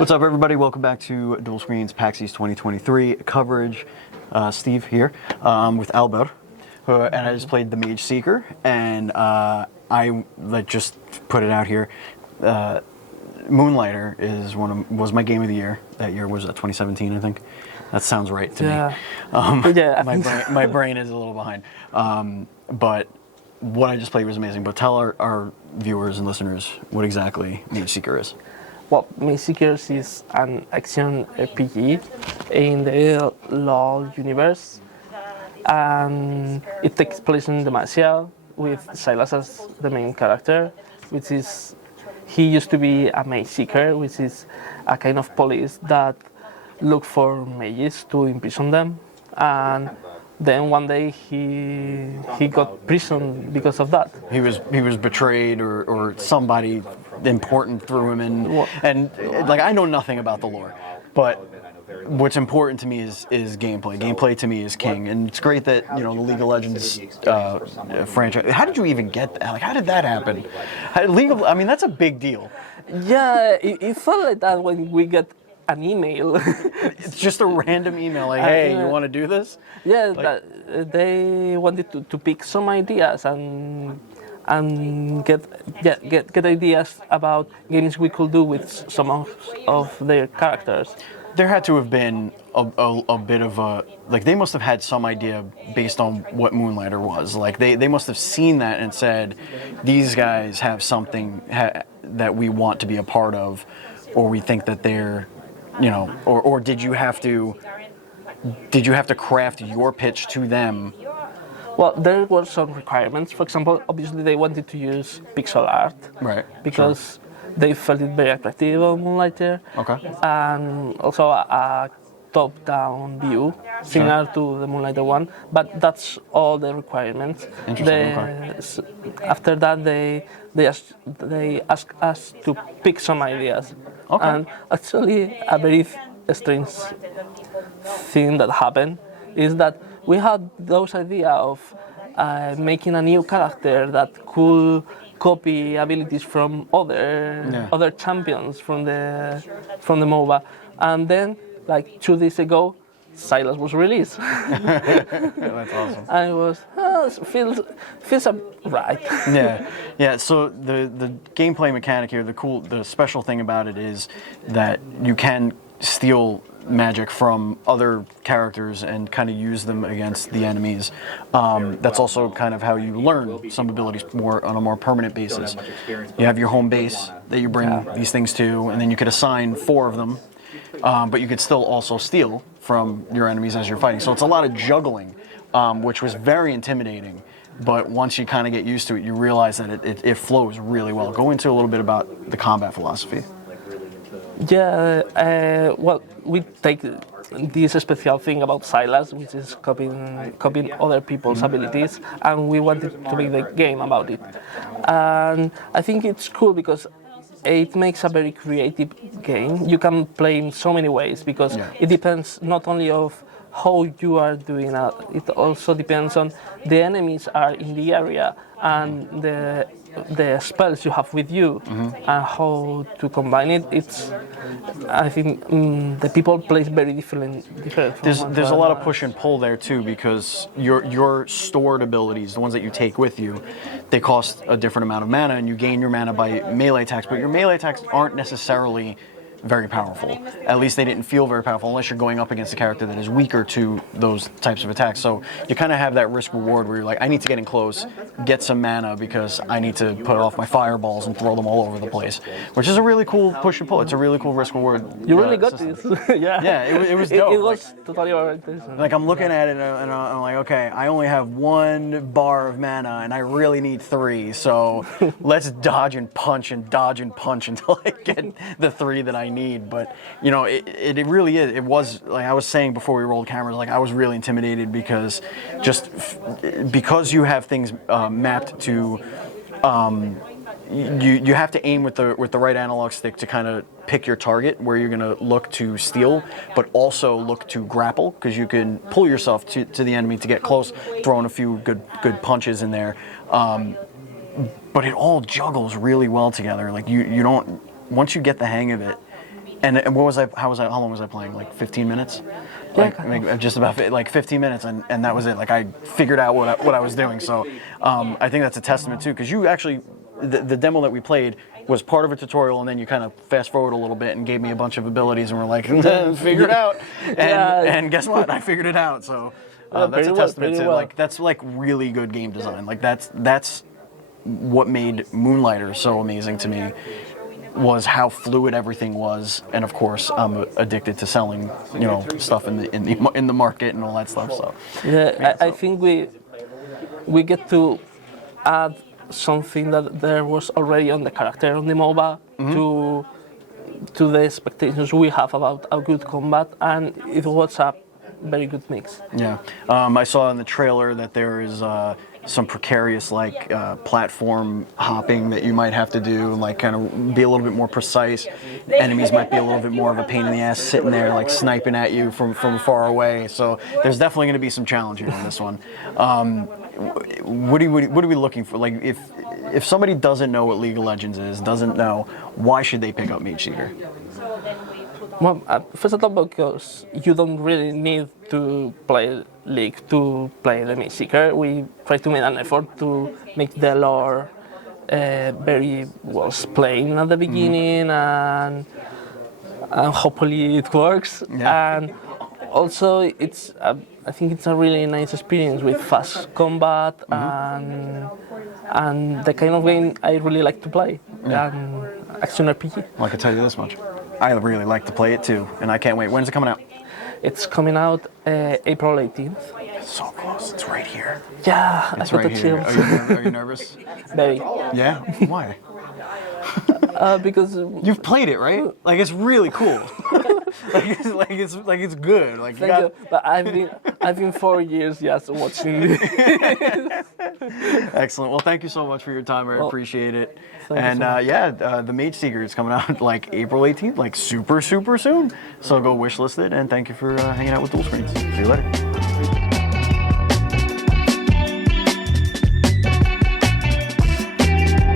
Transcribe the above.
What's up, everybody? Welcome back to Dual Screens PAX East 2023 coverage. Steve here with Albert, and I just played the Mageseeker, and I just put it out here. Moonlighter was my game of the year. That year was 2017, I think. That sounds right to me. Yeah, my brain is a little behind. But what I just played was amazing. But tell our viewers and listeners what exactly Mageseeker is. Well, Mageseeker is an action RPG in the LoL universe, and it takes place in Demacia with Silas as the main character, he used to be a Mageseeker, which is a kind of police that look for mages to imprison them, and then one day he got prison because of that. He was betrayed, or somebody important threw him in, and like, I know nothing about the lore, but what's important to me is gameplay. Gameplay to me is king, and it's great that the League of Legends franchise. How did you even get that? Like, how did that happen? I mean, that's a big deal. Yeah, it felt like that when we get an email. It's just a random email, like, hey, you want to do this? Yeah, like, they wanted to pick some ideas and get ideas about games we could do with some of their characters. There had to have been a bit of a, like, they must have had some idea based on what Moonlighter was. Like, they must have seen that and said, these guys have something that we want to be a part of, or we think that they're, or did you have to craft your pitch to them? Well, there were some requirements. For example, obviously they wanted to use pixel art, right? Because they felt it very attractive on Moonlighter. Okay. And also a top-down view, similar to the Moonlighter one. But that's all the requirements. Interesting. After that, they asked us to pick some ideas. Okay. And actually, a very strange thing that happened is that we had those idea of making a new character that could copy abilities from other champions from the MOBA, and then like 2 days ago, Silas was released. That's awesome. And it was feels right. Yeah. So the gameplay mechanic here, the special thing about it is that you can steal magic from other characters and kind of use them against the enemies. That's also kind of how you learn some abilities on a more permanent basis. You have your home base that you bring these things to, and then you could assign 4 of them, but you could still also steal from your enemies as you're fighting. So it's a lot of juggling, which was very intimidating. But once you kind of get used to it, you realize that it flows really well. Go into a little bit about the combat philosophy. Yeah, well, we take this special thing about Silas, which is copying other people's abilities, and we wanted to make the game about it. And I think it's cool because it makes a very creative game. You can play in so many ways because it depends not only of how you are doing it, it also depends on the enemies are in the area and the spells you have with you and how to combine it. I think the people play very different. There's a lot of push and pull there too, because your stored abilities, the ones that you take with you, they cost a different amount of mana, and you gain your mana by melee attacks. But your melee attacks aren't necessarily very powerful. At least they didn't feel very powerful unless you're going up against a character that is weaker to those types of attacks. So you kind of have that risk reward where you're like, I need to get in close, get some mana because I need to put off my fireballs and throw them all over the place, which is a really cool push and pull. It's a really cool risk reward. You really got this. Yeah, it was dope. It was totally orientation. Like, I'm looking at it and I'm like, okay, I only have 1 bar of mana and I really need 3. So let's dodge and punch until I get the 3 that I need. But it really is. It was, like I was saying before we rolled cameras, like, I was really intimidated because because you have things mapped to you have to aim with the right analog stick to kind of pick your target where you're going to look to steal, but also look to grapple, because you can pull yourself to the enemy to get close, throwing a few good punches in there. But it all juggles really well together. Like, you don't, once you get the hang of it, And what was I? How long was I playing? Like 15 minutes? Yeah, Just about like 15 minutes, and that was it. Like I figured out what I was doing. So I think that's a testament too, because you actually the demo that we played was part of a tutorial, and then you kind of fast forward a little bit and gave me a bunch of abilities, and we're like, figure it out. And guess what? I figured it out. So that's a testament to like that's like really good game design. Like that's what made Moonlighter so amazing to me. Was how fluid everything was, and of course I'm addicted to selling, stuff in the market and all that stuff. So yeah, I think we get to add something that there was already on the character on the MOBA to the expectations we have about a good combat, and it was a very good mix. Yeah, I saw in the trailer that there is some precarious platform hopping that you might have to do, like kind of be a little bit more precise. Enemies might be a little bit more of a pain in the ass sitting there like sniping at you from far away. So there's definitely going to be some challenge here in this one. What are we looking for? Like if somebody doesn't know what League of Legends is, doesn't know, why should they pick up Mageseeker? Well, first of all, because you don't really need to play League to play the Mageseeker. We try to make an effort to make the lore very well explained at the beginning, and hopefully it works. Yeah. And also, I think it's a really nice experience with fast combat and the kind of game I really like to play, and action RPG. Well, I can tell you this much. I really like to play it too, and I can't wait. When's it coming out? It's coming out April 18th. It's so close. It's right here. Yeah, It's I got right the here. chills. Are you nervous? Very. Yeah? Why? Because You've played it, right? Like it's really cool. it's good. Like thank you. But I've been 4 years just watching this. Excellent. Well, thank you so much for your time. I appreciate it. And the Mageseeker is coming out like April 18th, like super soon. So go wishlist it, and thank you for hanging out with Dual Screens. See you later.